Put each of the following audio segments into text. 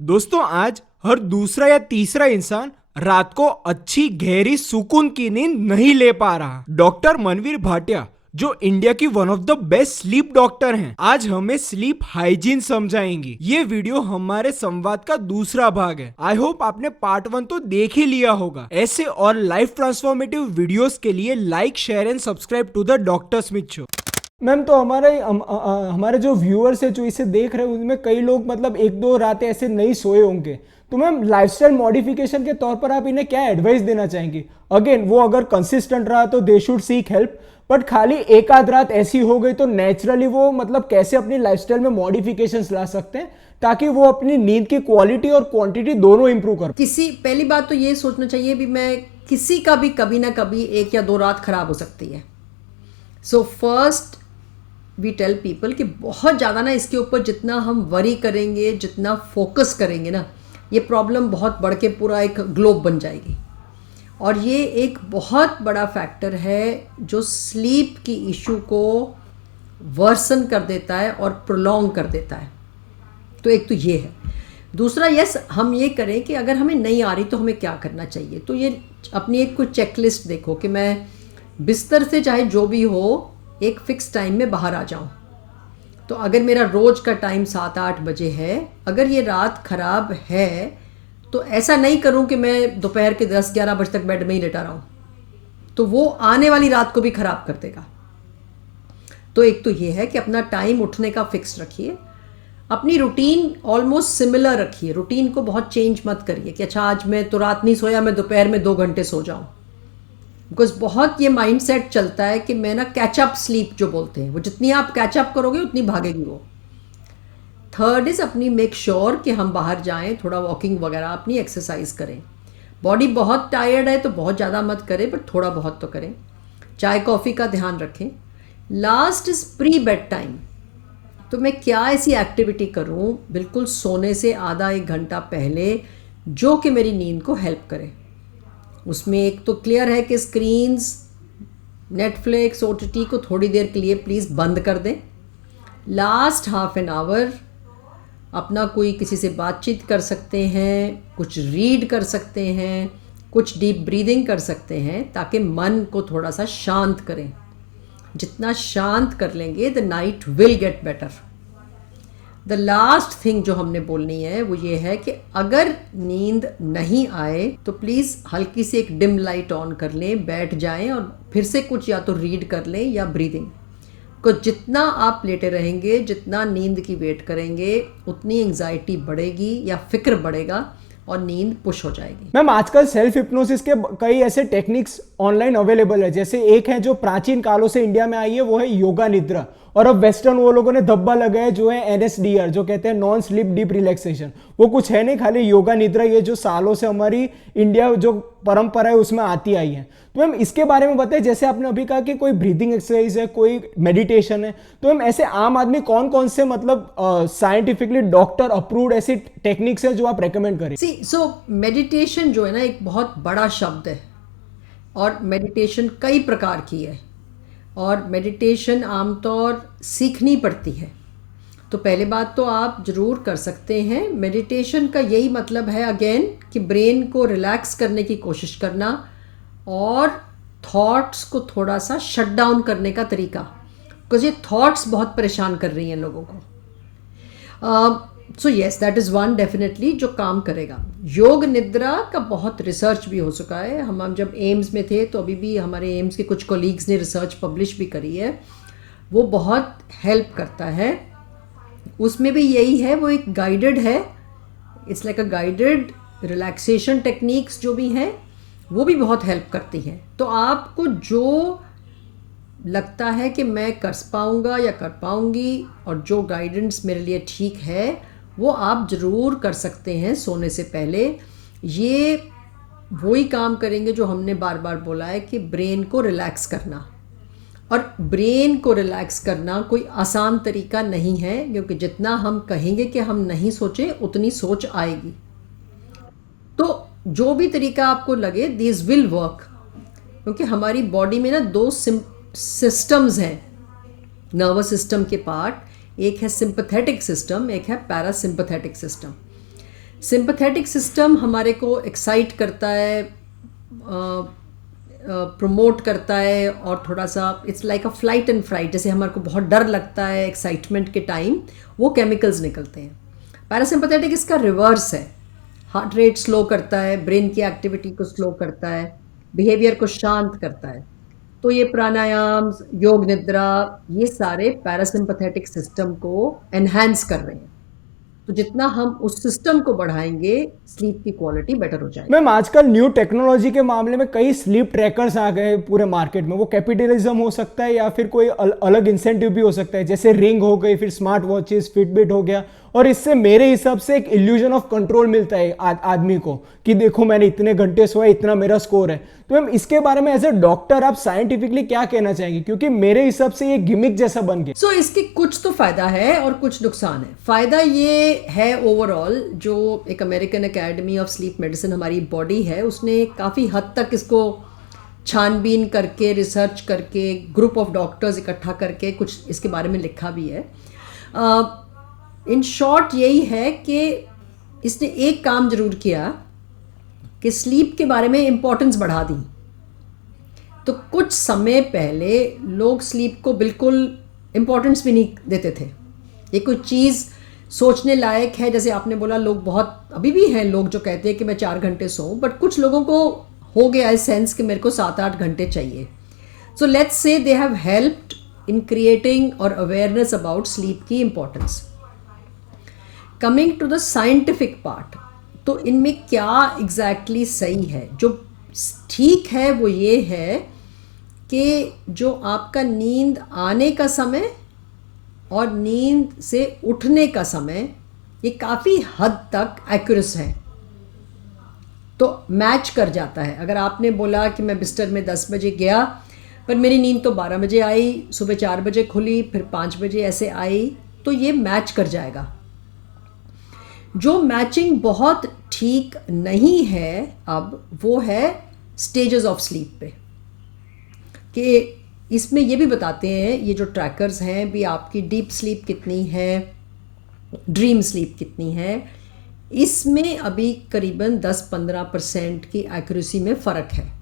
दोस्तों आज हर दूसरा या तीसरा इंसान रात को अच्छी गहरी सुकून की नींद नहीं ले पा रहा। डॉक्टर मनवीर भाटिया जो इंडिया की one of the best sleep doctor हैं, आज हमें स्लीप हाइजीन समझाएंगी। ये वीडियो हमारे संवाद का दूसरा भाग है। आई होप आपने पार्ट 1 तो देख ही लिया होगा। ऐसे और लाइफ ट्रांसफॉर्मेटिव वीडियोस के लिए like, share and subscribe to the doctor Smith show. Ma'am तो हमारे जो व्यूअर्स है जो इसे देख रहे हैं उनमें कई लोग मतलब एक दो रातें ऐसे नहीं सोए होंगे, तो मैम लाइफस्टाइल मॉडिफिकेशन के तौर पर आप इन्हें क्या एडवाइस देना चाहेंगी? अगेन वो अगर कंसिस्टेंट रहा तो they should seek help, but खाली एक आध रात ऐसी हो गई तो नेचुरली वो मतलब कैसे अपनी लाइफस्टाइल में मॉडिफिकेशंस ला सकते हैं ताकि वो अपनी नींद की क्वालिटी और क्वांटिटी दोनों इंप्रूव कर। पहली बात तो ये सोचना चाहिए भी मैं किसी का भी कभी ना कभी एक या दो रात खराब हो सकती है। So first we tell people कि बहुत ज़्यादा ना इसके ऊपर जितना हम वरी करेंगे, जितना फोकस करेंगे ना, ये प्रॉब्लम बहुत बढ़ के पूरा एक ग्लोब बन जाएगी। और ये एक बहुत बड़ा फैक्टर है जो स्लीप की इशू को वर्सन कर देता है और प्रोलॉन्ग कर देता है। तो एक तो ये है। दूसरा, यस हम ये करें कि अगर हमें नहीं आ रही तो हमें क्या करना चाहिए। तो ये अपनी एक कोई चेकलिस्ट देखो कि मैं बिस्तर से चाहे जो भी हो एक फ़िक्स टाइम में बाहर आ जाऊं। तो अगर मेरा रोज़ का टाइम 7-8 बजे है, अगर ये रात ख़राब है तो ऐसा नहीं करूं कि मैं दोपहर के 10-11 बजे तक बेड में ही लेटा रहा हूं, तो वो आने वाली रात को भी ख़राब कर देगा। तो एक तो ये है कि अपना टाइम उठने का फिक्स रखिए, अपनी रूटीन ऑलमोस्ट सिमिलर रखिए, रूटीन को बहुत चेंज मत करिए कि अच्छा आज मैं तो रात नहीं सोया, मैं दोपहर में 2 घंटे सो जाऊं। बिकॉज बहुत ये माइंडसेट चलता है कि मैं ना कैचअप स्लीप जो बोलते हैं, वो जितनी आप कैचअप करोगे उतनी भागेगी वो। थर्ड इज़ अपनी मेक श्योर कि हम बाहर जाएं, थोड़ा वॉकिंग वगैरह अपनी एक्सरसाइज करें। बॉडी बहुत टायर्ड है तो बहुत ज़्यादा मत करें, बट थोड़ा बहुत तो करें। चाय कॉफ़ी का ध्यान रखें। Last is pre bed time. तो मैं क्या ऐसी एक्टिविटी करूं बिल्कुल सोने से आधा एक घंटा पहले जो कि मेरी नींद को हेल्प करे। उसमें एक तो क्लियर है कि स्क्रीन्स, नेटफ्लिक्स, ओटीटी को थोड़ी देर के लिए प्लीज़ बंद कर दें। लास्ट हाफ एन आवर अपना कोई किसी से बातचीत कर सकते हैं, कुछ रीड कर सकते हैं, कुछ डीप ब्रीदिंग कर सकते हैं ताकि मन को थोड़ा सा शांत करें। जितना शांत कर लेंगे the night will get better. The last thing जो हमने बोलनी है वो ये है कि अगर नींद नहीं आए तो प्लीज़ हल्की सी एक डिम लाइट ऑन कर लें, बैठ जाएं और फिर से कुछ या तो रीड कर लें या ब्रीदिंग को। जितना आप लेटे रहेंगे, जितना नींद की वेट करेंगे, उतनी एंग्जाइटी बढ़ेगी या फिक्र बढ़ेगा और नींद पुश हो जाएगी। मैम आजकल सेल्फ हिप्नोसिस के कई ऐसे टेक्निक्स ऑनलाइन अवेलेबल है, जैसे एक है जो प्राचीन कालों से इंडिया में आई है वो है योगा निद्रा, और अब वेस्टर्न वो लोगों ने धब्बा लगाया जो है एनएसडीआर, जो कहते हैं नॉन स्लीप डीप रिलैक्सेशन। वो कुछ है नहीं, खाली योगा निद्रा, ये जो सालों से हमारी इंडिया जो परंपरा है उसमें आती आई है। तो मैम इसके बारे में बताइए, जैसे आपने अभी कहा कि कोई ब्रीदिंग एक्सरसाइज है, कोई मेडिटेशन है, तो मैम ऐसे आम आदमी कौन कौन से मतलब साइंटिफिकली डॉक्टर अप्रूव्ड ऐसी टेक्निक्स है जो आप रेकमेंड करें? सो मेडिटेशन जो है ना एक बहुत बड़ा शब्द है, और मेडिटेशन कई प्रकार की है, और मेडिटेशन आमतौर सीखनी पड़ती है। तो पहले बात तो आप ज़रूर कर सकते हैं। मेडिटेशन का यही मतलब है अगेन कि ब्रेन को रिलैक्स करने की कोशिश करना और थॉट्स को थोड़ा सा शट डाउन करने का तरीका, बिकॉज ये थॉट्स बहुत परेशान कर रही हैं लोगों को। So yes, that is one definitely जो काम करेगा। योग निद्रा का बहुत रिसर्च भी हो चुका है। हम जब एम्स में थे तो अभी भी हमारे एम्स के कुछ कोलीग्स ने रिसर्च पब्लिश भी करी है, वो बहुत हेल्प करता है। उसमें भी यही है, वो एक गाइडेड है, it's like a guided relaxation techniques जो भी हैं वो भी बहुत हेल्प करती हैं। तो आपको जो लगता है कि मैं कर पाऊँगा या कर पाऊँगी और जो गाइडेंस मेरे लिए ठीक है वो आप ज़रूर कर सकते हैं सोने से पहले। ये वही काम करेंगे जो हमने बार बार बोला है कि ब्रेन को रिलैक्स करना। और ब्रेन को रिलैक्स करना कोई आसान तरीका नहीं है, क्योंकि जितना हम कहेंगे कि हम नहीं सोचें उतनी सोच आएगी। तो जो भी तरीका आपको लगे, दिस विल वर्क, क्योंकि हमारी बॉडी में ना 2 सिस्टम्स हैं नर्वस सिस्टम के पार्ट। एक है सिंपैथेटिक सिस्टम, एक है पैरासिम्पैथेटिक सिस्टम। सिंपैथेटिक सिस्टम हमारे को एक्साइट करता है, प्रमोट करता है, और थोड़ा सा it's like a flight and fright, जैसे हमारे को बहुत डर लगता है एक्साइटमेंट के टाइम, वो केमिकल्स निकलते हैं। पैरासिम्पैथेटिक इसका रिवर्स है, हार्ट रेट स्लो करता है, ब्रेन की एक्टिविटी को स्लो करता है, बिहेवियर को शांत करता है। तो ये प्राणायाम, योग निद्रा, ये सारे पैरासिम्पैथेटिक सिस्टम को एनहांस कर रहे हैं। तो जितना हम उस सिस्टम को बढ़ाएंगे, स्लीप की क्वालिटी बेटर हो जाएगी। मैम आजकल न्यू टेक्नोलॉजी के मामले में कई स्लीप ट्रैकर्स आ गए पूरे मार्केट में। वो कैपिटलिज्म हो सकता है या फिर कोई अलग इंसेंटिव भी हो सकता है, जैसे रिंग हो गई, फिर स्मार्ट वॉचेस, फिटबिट हो गया, और इससे मेरे हिसाब से एक इल्यूजन ऑफ कंट्रोल मिलता है आदमी को कि देखो मैंने इतने घंटे सोया, इतना मेरा स्कोर है। तो मैम इसके बारे में एज ए डॉक्टर आप साइंटिफिकली क्या कहना चाहेंगे, क्योंकि मेरे हिसाब से ये गिमिक जैसा बन गया। सो इसके कुछ तो फायदा है और कुछ नुकसान है। फायदा ये है ओवरऑल, जो एक American academy of sleep medicine हमारी बॉडी है, उसने काफ़ी हद तक इसको छानबीन करके, रिसर्च करके, ग्रुप ऑफ डॉक्टर्स इकट्ठा करके कुछ इसके बारे में लिखा भी है। इन शॉर्ट यही है कि इसने एक काम जरूर किया कि स्लीप के बारे में इम्पोर्टेंस बढ़ा दी। तो कुछ समय पहले लोग स्लीप को बिल्कुल इम्पोर्टेंस भी नहीं देते थे। ये कोई चीज़ सोचने लायक है, जैसे आपने बोला, लोग बहुत अभी भी हैं लोग जो कहते हैं कि मैं 4 घंटे सोऊं, बट कुछ लोगों को हो गया है सेंस कि मेरे को 7-8 घंटे चाहिए। So let's say they have helped in creating और अवेयरनेस अबाउट स्लीप की importance. Coming to the scientific part, तो इनमें क्या एग्जैक्टली सही है? जो ठीक है वो ये है कि जो आपका नींद आने का समय और नींद से उठने का समय, ये काफ़ी हद तक एक्यूरेट है, तो मैच कर जाता है। अगर आपने बोला कि मैं बिस्तर में 10 बजे गया पर मेरी नींद तो 12 बजे आई, सुबह 4 बजे खुली, फिर 5 बजे ऐसे आई, तो ये मैच कर जाएगा। जो मैचिंग बहुत ठीक नहीं है अब, वो है स्टेजेस ऑफ स्लीप पे, कि इसमें ये भी बताते हैं ये जो ट्रैकर्स हैं भी, आपकी डीप स्लीप कितनी है, ड्रीम स्लीप कितनी है, इसमें अभी करीबन 10-15% की एक्यूरेसी में फ़र्क है।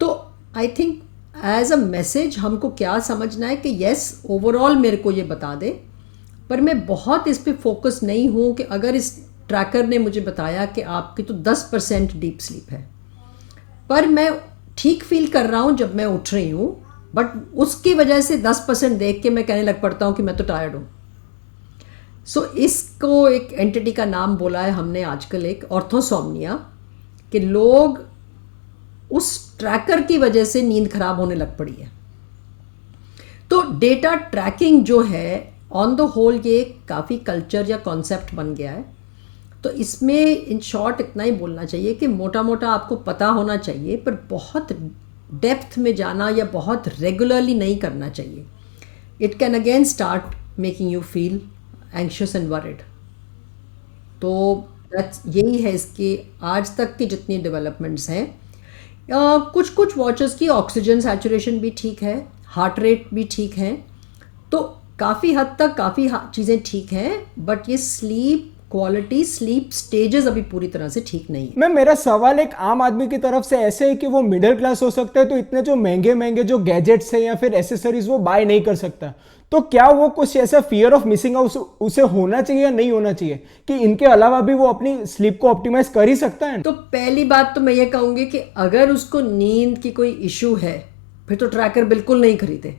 तो I think as a message हमको क्या समझना है कि येस, ओवरऑल मेरे को ये बता दे, पर मैं बहुत इस पे फोकस नहीं हूँ कि अगर इस ट्रैकर ने मुझे बताया कि आपकी तो 10% डीप स्लीप है, पर मैं ठीक फील कर रहा हूँ जब मैं उठ रही हूँ, बट उसकी वजह से 10% देख के मैं कहने लग पड़ता हूँ कि मैं तो टायर्ड हूँ। सो इसको एक एंटिटी का नाम बोला है हमने आजकल, एक ऑर्थोसोमनिया, कि लोग उस ट्रैकर की वजह से नींद खराब होने लग पड़ी है। तो डेटा ट्रैकिंग जो है ऑन द होल ये काफ़ी कल्चर या कॉन्सेप्ट बन गया है। तो इसमें इन शॉर्ट इतना ही बोलना चाहिए कि मोटा मोटा आपको पता होना चाहिए, पर बहुत डेप्थ में जाना या बहुत रेगुलरली नहीं करना चाहिए। It can again start making you feel anxious and worried. तो दैट्स यही है इसके आज तक के जितनी डेवलपमेंट्स हैं। कुछ कुछ वॉचेस की ऑक्सीजन सैचुरेशन भी ठीक है, हार्ट रेट भी ठीक है, तो काफ़ी हद तक काफ़ी चीज़ें ठीक हैं, बट ये स्लीप क्वालिटी, स्लीप स्टेजेस अभी पूरी तरह से ठीक नहीं है। मैम मेरा सवाल एक आम आदमी की तरफ से ऐसे है कि वो मिडिल क्लास हो सकता है, तो इतने जो महंगे महंगे जो गैजेट्स हैं या फिर एसेसरीज वो बाय नहीं कर सकता, तो क्या वो कुछ ऐसा फियर ऑफ मिसिंग आउट उसे होना चाहिए या नहीं होना चाहिए, कि इनके अलावा भी वो अपनी स्लीप को ऑप्टिमाइज कर ही सकता है? तो पहली बात तो मैं ये कहूँगी कि अगर उसको नींद की कोई इशू है, फिर तो ट्रैकर बिल्कुल नहीं खरीदे।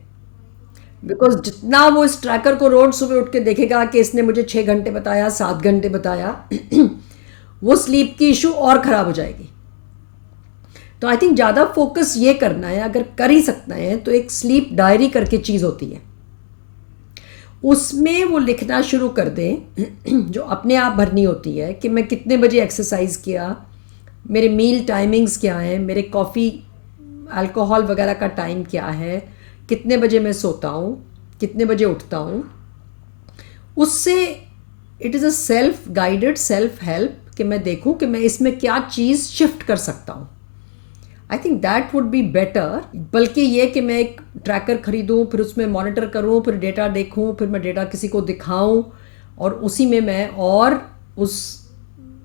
बिकॉज जितना वो इस ट्रैकर को रोज सुबह उठ के देखेगा कि इसने मुझे 6 घंटे बताया, 7 घंटे बताया, वो स्लीप की इशू और ख़राब हो जाएगी। तो आई थिंक ज़्यादा फोकस ये करना है, अगर कर ही सकना है तो एक स्लीप डायरी करके चीज़ होती है, उसमें वो लिखना शुरू कर दें, जो अपने आप भरनी होती है, कि मैं कितने बजे एक्सरसाइज किया, मेरे मील टाइमिंग्स क्या हैं, मेरे कॉफ़ी अल्कोहल वगैरह का टाइम क्या है, कितने बजे मैं सोता हूँ, कितने बजे उठता हूँ। उससे it is a self guided self help, कि मैं देखूँ कि मैं इसमें क्या चीज़ शिफ्ट कर सकता हूँ। I think that would be better, बल्कि ये कि मैं एक ट्रैकर खरीदूँ, फिर उसमें मॉनिटर करूँ, फिर डेटा देखूँ, फिर मैं डेटा किसी को दिखाऊँ, और उसी में मैं और उस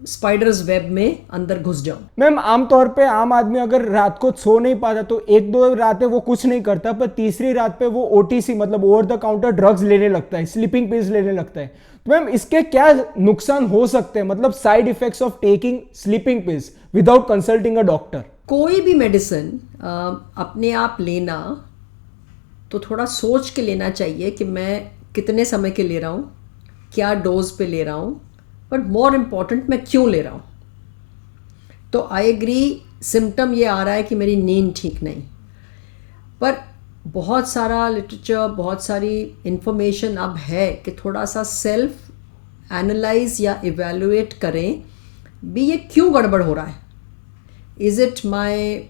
स्पाइडर्स वेब में अंदर घुस जाऊं। मैम आमतौर पे आम आदमी अगर रात को सो नहीं पाता तो एक दो रातें वो कुछ नहीं करता, पर तीसरी रात पे वो ओटीसी मतलब ओवर द काउंटर ड्रग्स लेने लगता है, स्लीपिंग पिल्स लेने लगता है। तो मैम इसके क्या नुकसान हो सकते हैं, मतलब side effects of taking sleeping pills without consulting a doctor? कोई भी मेडिसिन अपने आप लेना तो थोड़ा सोच के लेना चाहिए कि मैं कितने समय के ले रहा हूँ, क्या डोज पे ले रहा हूँ, पर मोर इम्पॉर्टेंट मैं क्यों ले रहा हूँ। तो आई एग्री, सिम्टम ये आ रहा है कि मेरी नींद ठीक नहीं, पर बहुत सारा लिटरेचर, बहुत सारी इंफॉर्मेशन अब है कि थोड़ा सा सेल्फ एनालाइज या इवेलुएट करें भी ये क्यों गड़बड़ हो रहा है। इज़ इट माई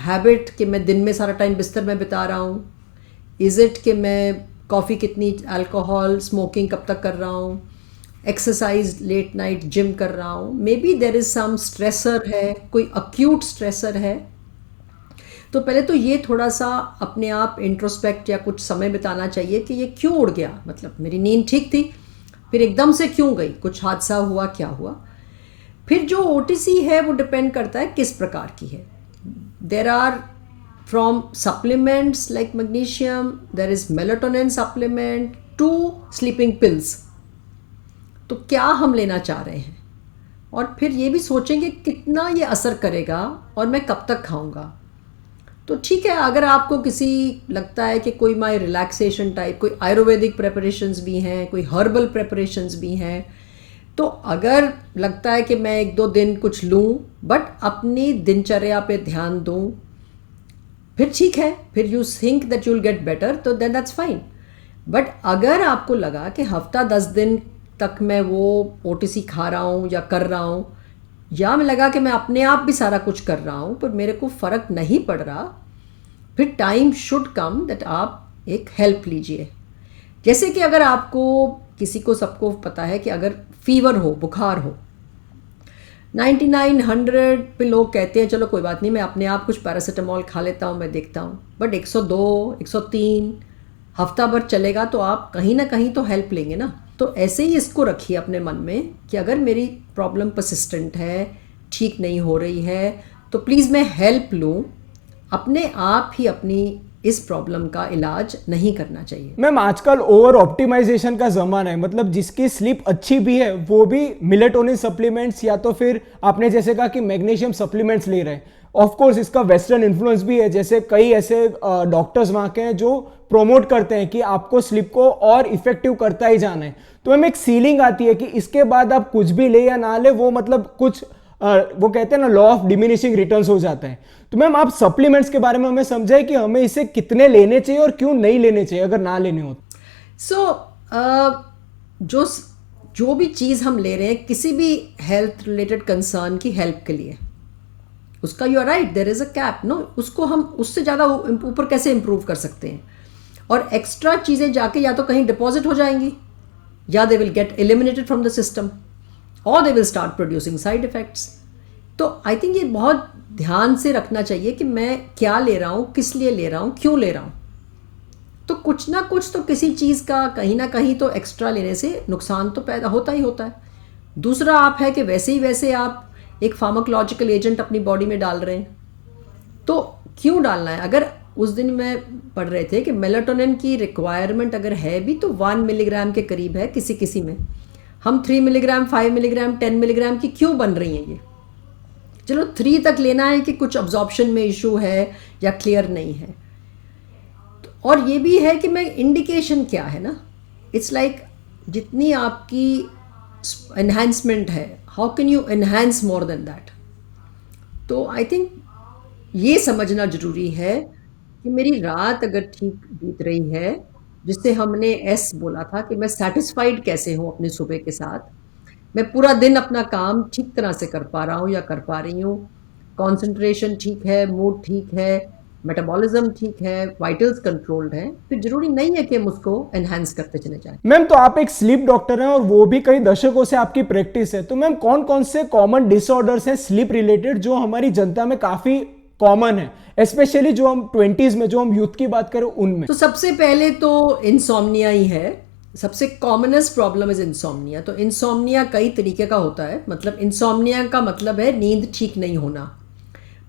हैबिट कि मैं दिन में सारा टाइम बिस्तर में बिता रहा हूँ? इज़ इट कि मैं कॉफ़ी कितनी, अल्कोहल, स्मोकिंग कब तक कर रहा हूँ, एक्सरसाइज लेट नाइट जिम कर रहा हूँ? May be there is some stressor है, कोई अक्यूट स्ट्रेसर है। तो पहले तो ये थोड़ा सा अपने आप इंट्रोस्पेक्ट या कुछ समय बिताना चाहिए कि ये क्यों उड़ गया, मतलब मेरी नींद ठीक थी फिर एकदम से क्यों गई, कुछ हादसा हुआ, क्या हुआ। फिर जो ओटीसी है वो डिपेंड करता है किस प्रकार की है। There are from supplements like magnesium, there is melatonin supplement to sleeping pills. तो क्या हम लेना चाह रहे हैं, और फिर ये भी सोचेंगे कितना ये असर करेगा और मैं कब तक खाऊंगा। तो ठीक है, अगर आपको किसी लगता है कि कोई माई रिलैक्सेशन टाइप, कोई आयुर्वेदिक प्रेपरेशंस भी हैं, कोई हर्बल प्रेपरेशंस भी हैं, तो अगर लगता है कि मैं एक दो दिन कुछ लूँ बट अपनी दिनचर्या पे ध्यान दूँ, फिर ठीक है, फिर you think that you will get better, तो देन दैट्स फाइन। बट अगर आपको लगा कि हफ्ता 10 दिन तक मैं वो ओटीसी खा रहा हूँ या कर रहा हूँ, या मैं लगा कि मैं अपने आप भी सारा कुछ कर रहा हूँ पर मेरे को फ़र्क नहीं पड़ रहा, फिर टाइम शुड कम दैट आप एक हेल्प लीजिए। जैसे कि अगर आपको, किसी को, सबको पता है कि अगर फीवर हो, बुखार हो, 99-100 पे लोग कहते हैं चलो कोई बात नहीं, मैं अपने आप कुछ पैरासीटामोल खा लेता हूँ, मैं देखता हूँ। बट 102, 103 हफ्ता भर चलेगा तो आप कहीं ना कहीं तो हेल्प लेंगे ना। तो ऐसे ही इसको रखिए अपने मन में कि अगर मेरी प्रॉब्लम परसिस्टेंट है, ठीक नहीं हो रही है, तो प्लीज़ मैं हेल्प लूँ। अपने आप ही अपनी इस प्रॉब्लम का इलाज नहीं करना चाहिए। मैम आजकल ओवर ऑप्टिमाइजेशन का जमाना है, मतलब जिसकी स्लीप अच्छी भी है वो भी मेलेटोनिन सप्लीमेंट्स या तो फिर आपने जैसे कहा कि मैग्नीशियम सप्लीमेंट्स ले रहे हैं। ऑफ कोर्स इसका वेस्टर्न इन्फ्लुएंस भी है, जैसे कई ऐसे डॉक्टर्स वहाँ के हैं जो प्रोमोट करते हैं कि आपको स्लीप को और इफेक्टिव करता ही जाना है। तो मैम एक सीलिंग आती है कि इसके बाद आप कुछ भी ले या ना ले, वो मतलब कुछ वो कहते हैं ना, लॉ ऑफ डिमिनिशिंग रिटर्न्स हो जाता है। तो मैम आप सप्लीमेंट्स के बारे में हमें समझाए कि हमें इसे कितने लेने चाहिए और क्यों नहीं लेने चाहिए अगर ना लेने हो। जो भी चीज़ हम ले रहे हैं किसी भी हेल्थ रिलेटेड कंसर्न की हेल्प के लिए, उसका you are right, there is a cap no, उसको हम उससे ज़्यादा ऊपर कैसे इम्प्रूव कर सकते हैं। और एक्स्ट्रा चीज़ें जाके या तो कहीं डिपॉजिट हो जाएंगी, या they will get eliminated from the system, और they will start producing side effects. तो आई थिंक ये बहुत ध्यान से रखना चाहिए कि मैं क्या ले रहा हूँ, किस लिए ले रहा हूँ, क्यों ले रहा हूँ। तो कुछ ना कुछ तो किसी चीज़ का कहीं ना कहीं तो एक्स्ट्रा लेने से नुकसान तो पैदा होता ही होता है। दूसरा आप है कि वैसे ही वैसे आप एक फार्माकोलॉजिकल एजेंट अपनी बॉडी में डाल रहे हैं, तो क्यों डालना है। अगर उस दिन में पढ़ रहे थे कि मेलाटोनिन की रिक्वायरमेंट अगर है भी तो 1 मिलीग्राम के करीब है किसी किसी में, हम 3 मिलीग्राम, 5 मिलीग्राम, 10 मिलीग्राम की क्यों बन रही हैं ये। चलो 3 तक लेना है कि कुछ अब्जॉर्प्शन में इशू है या क्लियर नहीं है। और ये भी है कि मैं इंडिकेशन क्या है ना, इट्स लाइक जितनी आपकी एनहांसमेंट है, how can you enhance more than that. तो आई थिंक ये समझना ज़रूरी है कि मेरी रात अगर ठीक बीत रही है, जिससे हमने एस बोला था कि मैं सेटिस्फाइड कैसे हूँ अपनी सुबह के साथ, मैं पूरा दिन अपना काम ठीक तरह से कर पा रहा हूँ या कर पा रही हूँ, कंसंट्रेशन ठीक है, मूड ठीक है, मेटाबॉलिज्म ठीक है, वाइटल्स कंट्रोल्ड हैं, फिर जरूरी नहीं है कि हम उसको एनहांस करते चले जाएं। मैम तो आप एक स्लीप डॉक्टर हैं और वो भी कई दशकों से आपकी प्रैक्टिस है, तो मैम कौन कौन से कॉमन डिसऑर्डर्स हैं स्लीप रिलेटेड जो हमारी जनता में काफी कॉमन है, स्पेशली जो हम 20s में, जो हम यूथ की बात करें उनमें? तो सबसे पहले तो इंसोम्निया ही है, सबसे कॉमनेस्ट प्रॉब्लम इज इंसोम्निया। तो इंसोम्निया कई तरीके का होता है, मतलब इंसोम्निया का मतलब है नींद ठीक नहीं होना।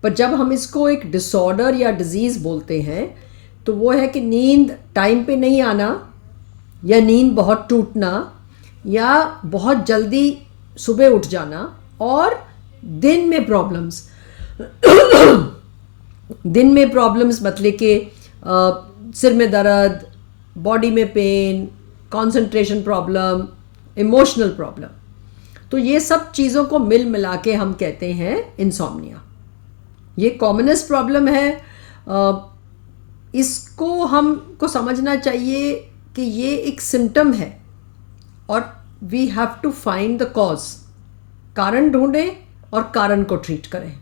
पर जब हम इसको एक डिसऑर्डर या डिजीज़ बोलते हैं तो वो है कि नींद टाइम पे नहीं आना, या नींद बहुत टूटना, या बहुत जल्दी सुबह उठ जाना, और दिन में प्रॉब्लम्स। दिन में प्रॉब्लम्स मतलब कि सिर में दर्द, बॉडी में pain, concentration problem, emotional problem. तो ये सब चीज़ों को मिल मिला के हम कहते हैं इंसोम्निया। ये कॉमनेस्ट प्रॉब्लम है। इसको हमको समझना चाहिए कि ये एक सिम्टम है और we have to find the cause. कारण ढूंढें और कारण को ट्रीट करें।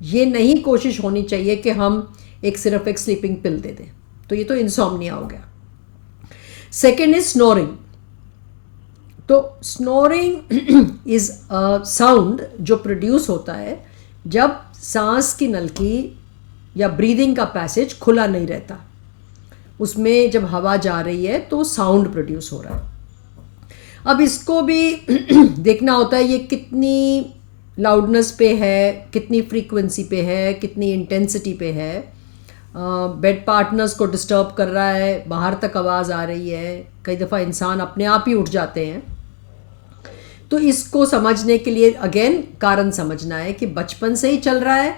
ये नहीं कोशिश होनी चाहिए कि हम सिर्फ एक स्लीपिंग पिल दे दें। तो ये तो इंसोम्निया हो गया। Second is snoring. तो स्नोरिंग इज अ साउंड जो प्रोड्यूस होता है जब सांस की नलकी या ब्रीदिंग का पैसेज खुला नहीं रहता, उसमें जब हवा जा रही है तो साउंड प्रोड्यूस हो रहा है। अब इसको भी देखना होता है ये कितनी लाउडनेस पे है, कितनी फ्रीक्वेंसी पे है, कितनी इंटेंसिटी पे है, बेड पार्टनर्स को डिस्टर्ब कर रहा है, बाहर तक आवाज़ आ रही है, कई दफ़ा इंसान अपने आप ही उठ जाते हैं। तो इसको समझने के लिए अगेन कारण समझना है कि बचपन से ही चल रहा है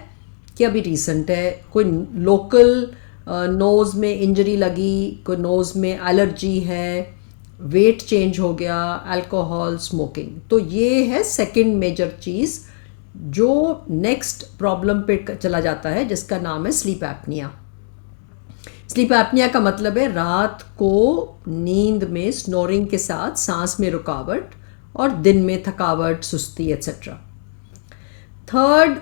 कि अभी रिसेंट है, कोई लोकल नोज़ में इंजरी लगी, कोई नोज़ में एलर्जी है, वेट चेंज हो गया, अल्कोहल, स्मोकिंग। तो ये है सेकंड मेजर चीज़ जो नेक्स्ट प्रॉब्लम पे चला जाता है, जिसका नाम है स्लीप एपनिया। स्लीप एपनिया का मतलब है रात को नींद में स्नोरिंग के साथ सांस में रुकावट और दिन में थकावट, सुस्ती etcetera. Third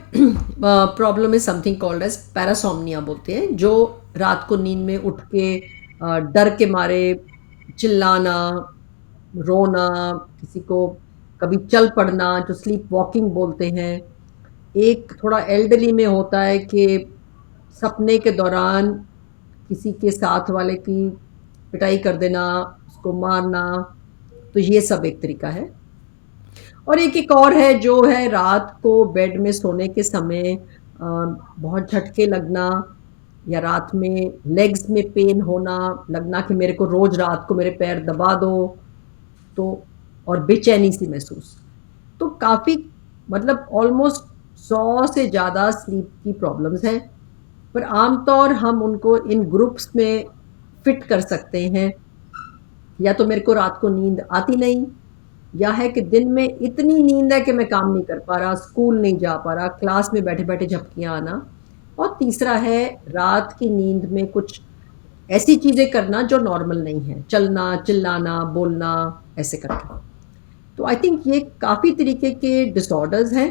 problem is something called as parasomnia बोलते हैं, जो रात को नींद में उठ के डर के मारे चिल्लाना, रोना, किसी को कभी चल पड़ना, जो स्लीप वॉकिंग बोलते हैं। एक थोड़ा एल्डरली में होता है कि सपने के दौरान किसी के साथ वाले की पिटाई कर देना, उसको मारना। तो ये सब एक तरीका है। और एक और है जो है रात को बेड में सोने के समय बहुत झटके लगना, या रात में लेग्स में पेन होना, लगना कि मेरे को रोज रात को मेरे पैर दबा दो, तो और बेचैनी सी महसूस। तो काफ़ी मतलब ऑलमोस्ट 100 से ज़्यादा स्लीप की प्रॉब्लम्स हैं, पर आमतौर हम उनको इन ग्रुप्स में फिट कर सकते हैं। या तो मेरे को रात को नींद आती नहीं, या है कि दिन में इतनी नींद है कि मैं काम नहीं कर पा रहा, स्कूल नहीं जा पा रहा, क्लास में बैठे बैठे झपकियाँ आना। और तीसरा है रात की नींद में कुछ ऐसी चीज़ें करना जो नॉर्मल नहीं है, चलना, चिल्लाना, बोलना, ऐसे करके। तो आई थिंक ये काफ़ी तरीके के डिसऑर्डर्स हैं।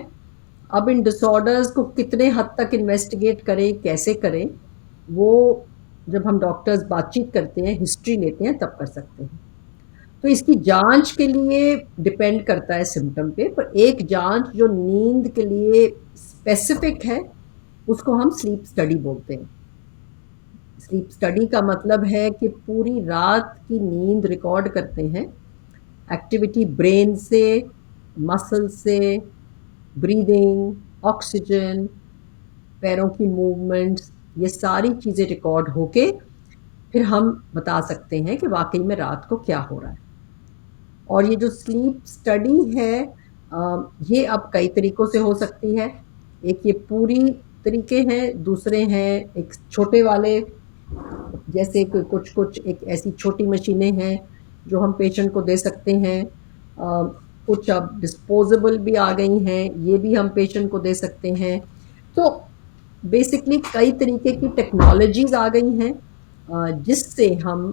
अब इन डिसऑर्डर्स को कितने हद तक इन्वेस्टिगेट करें, कैसे करें, वो जब हम डॉक्टर्स बातचीत करते हैं, हिस्ट्री लेते हैं, तब कर सकते हैं। तो इसकी जांच के लिए डिपेंड करता है सिम्टम पे, पर एक जांच जो नींद के लिए स्पेसिफिक है उसको हम स्लीप स्टडी बोलते हैं। स्लीप स्टडी का मतलब है कि पूरी रात की नींद रिकॉर्ड करते हैं, एक्टिविटी ब्रेन से, मसल से, ब्रीदिंग, ऑक्सीजन, पैरों की मूवमेंट्स, ये सारी चीज़ें रिकॉर्ड होके फिर हम बता सकते हैं कि वाकई में रात को क्या हो रहा है। और ये जो स्लीप स्टडी है ये अब कई तरीकों से हो सकती है। एक ये पूरी तरीके हैं, दूसरे हैं एक छोटे वाले, जैसे कुछ एक ऐसी छोटी मशीनें हैं जो हम पेशेंट को दे सकते हैं। कुछ अब डिस्पोजेबल भी आ गई हैं, ये भी हम पेशेंट को दे सकते हैं। तो बेसिकली कई तरीके की टेक्नोलॉजीज़ आ गई हैं जिससे हम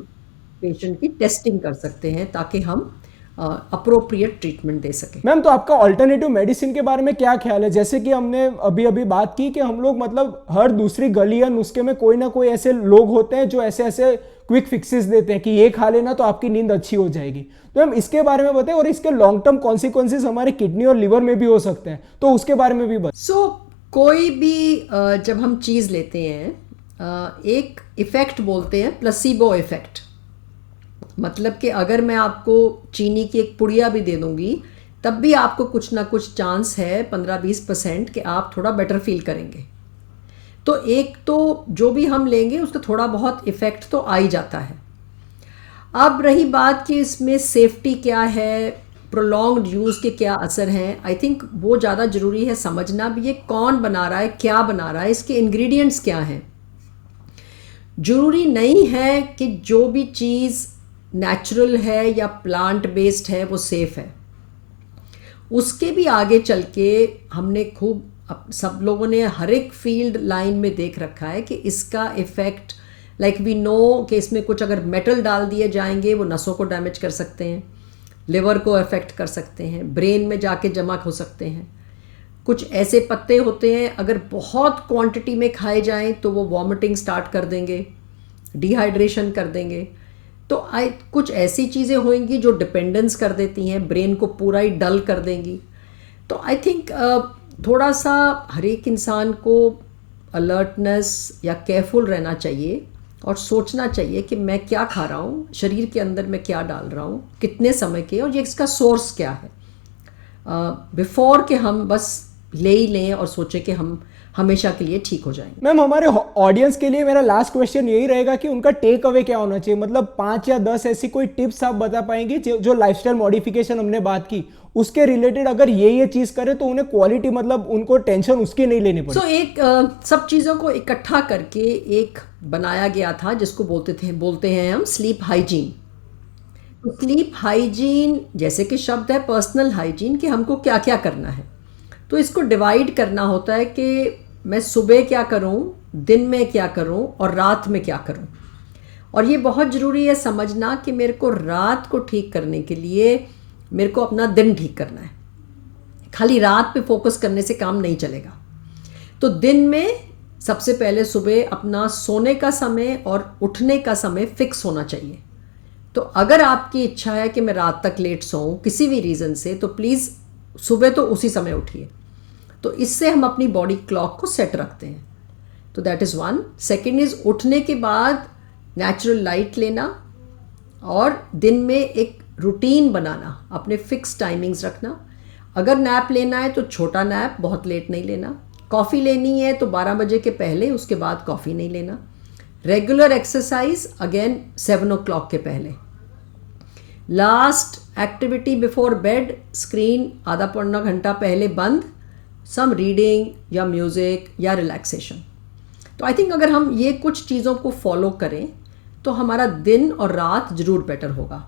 पेशेंट की टेस्टिंग कर सकते हैं ताकि हम अप्रोप्रिएट ट्रीटमेंट दे सकें। मैम, तो आपका ऑल्टरनेटिव मेडिसिन के बारे में क्या ख्याल है? जैसे कि हमने अभी अभी बात की कि हम लोग मतलब हर दूसरी गली या नुस्खे में कोई ना कोई ऐसे लोग होते हैं जो ऐसे ऐसे क्विक फिक्सेस देते हैं कि ये खा लेना तो आपकी नींद अच्छी हो जाएगी। तो मैम इसके बारे में बताएं, और इसके लॉन्ग टर्म कॉन्सिक्वेंसेस हमारे किडनी और लिवर में भी हो सकते हैं, तो उसके बारे में भी बताएं। कोई भी जब हम चीज़ लेते हैं एक इफ़ेक्ट बोलते हैं प्लेसिबो इफ़ेक्ट। मतलब कि अगर मैं आपको चीनी की एक पुड़िया भी दे दूंगी तब भी आपको कुछ ना कुछ चांस है 15-20% कि आप थोड़ा बेटर फील करेंगे। तो एक तो जो भी हम लेंगे उसका थोड़ा बहुत इफ़ेक्ट तो आ ही जाता है। अब रही बात कि इसमें सेफ्टी क्या है, प्रोलॉन्ग्ड यूज़ के क्या असर हैं, आई थिंक वो ज़्यादा ज़रूरी है समझना भी, ये कौन बना रहा है, क्या बना रहा है, इसके इंग्रेडिएंट्स क्या हैं। ज़रूरी नहीं है कि जो भी चीज़ नेचुरल है या प्लांट बेस्ड है वो सेफ़ है। उसके भी आगे चल के हमने खूब सब लोगों ने हर एक फील्ड लाइन में देख रखा है कि इसका इफ़ेक्ट लाइक वी नो कि इसमें कुछ अगर मेटल डाल दिए जाएंगे वो नसों को डैमेज कर सकते हैं, लिवर को अफेक्ट कर सकते हैं, ब्रेन में जाके जमा हो सकते हैं। कुछ ऐसे पत्ते होते हैं अगर बहुत क्वांटिटी में खाए जाएं तो वो वॉमिटिंग स्टार्ट कर देंगे, डिहाइड्रेशन कर देंगे। तो कुछ ऐसी चीज़ें होंगी जो डिपेंडेंस कर देती हैं, ब्रेन को पूरा ही डल कर देंगी। तो आई थिंक थोड़ा सा हर एक इंसान को अलर्टनेस या केयरफुल रहना चाहिए और सोचना चाहिए कि मैं क्या खा रहा हूँ, शरीर के अंदर मैं क्या डाल रहा हूँ, कितने समय के, और ये इसका सोर्स क्या है, बिफोर कि हम बस ले ही लें और सोचें कि हम हमेशा के लिए ठीक हो जाएंगे। मैम, हमारे ऑडियंस के लिए मेरा लास्ट क्वेश्चन यही रहेगा कि उनका टेक अवे क्या होना चाहिए, मतलब 5 या 10 ऐसी कोई टिप्स आप बता पाएंगे जो लाइफस्टाइल मॉडिफिकेशन हमने बात की उसके रिलेटेड अगर ये चीज करे तो उन्हें क्वालिटी, मतलब उनको टेंशन उसकी नहीं लेनी पड़े। एक सब चीज़ों को इकट्ठा करके एक बनाया गया था जिसको बोलते हैं हम स्लीप हाइजीन। तो स्लीप हाइजीन जैसे कि शब्द है पर्सनल हाइजीन कि हमको क्या क्या करना है, तो इसको डिवाइड करना होता है कि मैं सुबह क्या करूं, दिन में क्या करूं और रात में क्या करूं। और ये बहुत ज़रूरी है समझना कि मेरे को रात को ठीक करने के लिए मेरे को अपना दिन ठीक करना है। खाली रात पे फोकस करने से काम नहीं चलेगा। तो दिन में सबसे पहले सुबह अपना सोने का समय और उठने का समय फिक्स होना चाहिए। तो अगर आपकी इच्छा है कि मैं रात तक लेट सोऊं किसी भी रीज़न से, तो प्लीज़ सुबह तो उसी समय उठिए। तो इससे हम अपनी बॉडी क्लॉक को सेट रखते हैं। तो that is one. Second is उठने के बाद नेचुरल लाइट लेना और दिन में एक रूटीन बनाना, अपने फिक्स टाइमिंग्स रखना। अगर नैप लेना है तो छोटा नैप, बहुत लेट नहीं लेना। कॉफ़ी लेनी है तो 12 बजे के पहले, उसके बाद कॉफ़ी नहीं लेना। रेगुलर एक्सरसाइज अगेन 7 o'clock के पहले। Last activity before bed, screen आधा पौना घंटा पहले बंद, सम रीडिंग या म्यूज़िक या रिलैक्सेशन। तो आई थिंक अगर हम ये कुछ चीज़ों को फॉलो करें तो हमारा दिन और रात ज़रूर बेटर होगा।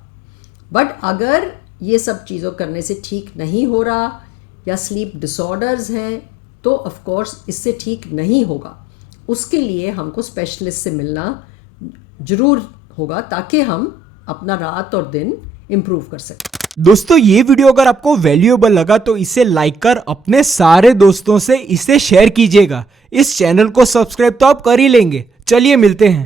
बट अगर ये सब चीज़ों करने से ठीक नहीं हो रहा या स्लीप डिसऑर्डर्स हैं तो ऑफ कोर्स इससे ठीक नहीं होगा। उसके लिए हमको स्पेशलिस्ट से मिलना ज़रूर होगा ताकि हम अपना रात और दिन इम्प्रूव कर सकें। दोस्तों, ये वीडियो अगर आपको वैल्यूएबल लगा तो इसे लाइक कर अपने सारे दोस्तों से इसे शेयर कीजिएगा। इस चैनल को सब्सक्राइब तो आप कर ही लेंगे। चलिए मिलते हैं।